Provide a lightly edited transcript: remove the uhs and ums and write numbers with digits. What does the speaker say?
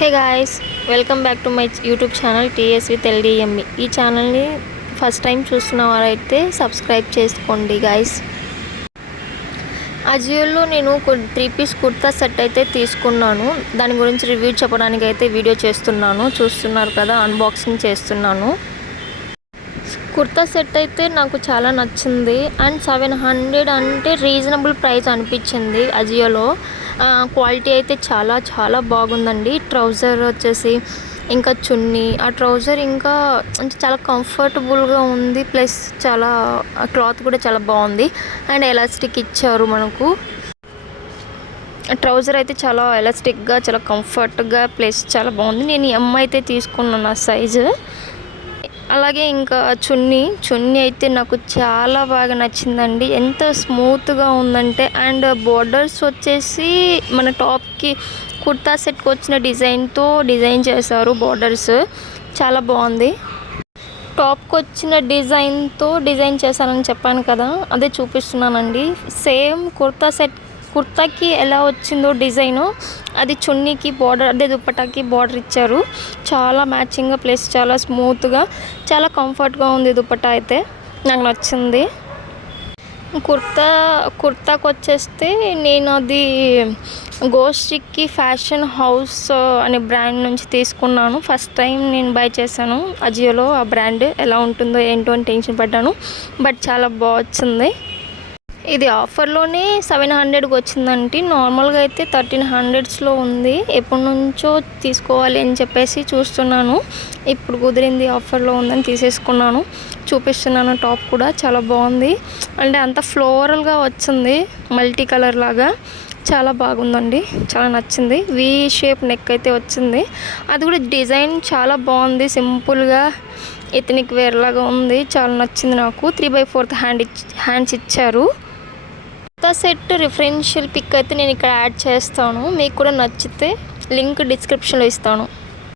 Hey guys, welcome back to my YouTube channel TS with LDME. ఈ ఛానల్ని first time చూస్తున్న వారైతే subscribe చేసుకోండి గాయ్స్. అజియోలో నేను 3 పీస్ కుర్తా సెట్ అయితే తీసుకున్నాను. దాని గురించి రివ్యూ చెప్పడానికి అయితే వీడియో చేస్తున్నాను. చూస్తున్నారు కదా, అన్బాక్సింగ్ చేస్తున్నాను. కుర్తా సెట్ అయితే నాకు చాలా నచ్చింది. అండ్ 700 అంటే రీజనబుల్ ప్రైస్ అనిపించింది అజియోలో. క్వాలిటీ అయితే చాలా చాలా బాగుందండి. ట్రౌజర్ వచ్చేసి ఇంకా చున్నీ, ఆ ట్రౌజర్ ఇంకా అంటే చాలా కంఫర్టబుల్గా ఉంది. ప్లస్ చాలా క్లాత్ కూడా చాలా బాగుంది. అండ్ ఎలాస్టిక్ ఇచ్చారు మనకు. ట్రౌజర్ అయితే చాలా ఎలాస్టిక్గా, చాలా కంఫర్ట్గా, ప్లస్ చాలా బాగుంది. నేను ఎమ్ అయితే తీసుకున్నాను నా సైజు. అలాగే ఇంకా చున్నీ అయితే నాకు చాలా బాగా నచ్చిందండి. ఎంత స్మూత్గా ఉందంటే, అండ్ బోర్డర్స్ వచ్చేసి మన టాప్కి కుర్తా సెట్కి వచ్చిన డిజైన్తో డిజైన్ చేశారు. బోర్డర్స్ చాలా బాగుంది. టాప్కి వచ్చిన డిజైన్తో డిజైన్ చేశానని చెప్పాను కదా, అదే చూపిస్తున్నానండి. సేమ్ కుర్తాకి ఎలా వచ్చిందో డిజైను, అది చున్నీకి బార్డర్, అదే దుప్పటాకి బార్డర్ ఇచ్చారు. చాలా మ్యాచింగ్గా, ప్లస్ చాలా స్మూత్గా, చాలా కంఫర్ట్గా ఉంది. దుప్పటా అయితే నాకు నచ్చింది. కుర్తాకి వచ్చేస్తే నేను అది గోస్టిక్కి ఫ్యాషన్ హౌస్ అనే బ్రాండ్ నుంచి తీసుకున్నాను. ఫస్ట్ టైం నేను బై చేశాను అజియోలో. ఆ బ్రాండ్ ఎలా ఉంటుందో ఏంటో అని టెన్షన్ పడ్డాను, బట్ చాలా బాగా వచ్చింది. ఇది ఆఫర్లోనే 700కి వచ్చిందంటే, నార్మల్గా అయితే 1300స్లో ఉంది. ఎప్పటి నుంచో తీసుకోవాలి అని చెప్పేసి చూస్తున్నాను. ఇప్పుడు కుదిరింది, ఆఫర్లో ఉందని తీసేసుకున్నాను. చూపిస్తున్నాను. టాప్ కూడా చాలా బాగుంది. అంటే అంత ఫ్లోరల్గా వచ్చింది, మల్టీ కలర్ లాగా. చాలా బాగుందండి, చాలా నచ్చింది. వి షేప్ నెక్ అయితే వచ్చింది. అది కూడా డిజైన్ చాలా బాగుంది. సింపుల్గా ఎథనిక్ వేర్ లాగా ఉంది. చాలా నచ్చింది నాకు. 3/4 హ్యాండ్స్ ఇచ్చారు. కుర్తా సెట్ రిఫరెన్షియల్ పిక్ అయితే నేను ఇక్కడ యాడ్ చేస్తాను. మీకు కూడా నచ్చితే లింక్ డిస్క్రిప్షన్లో ఇస్తాను.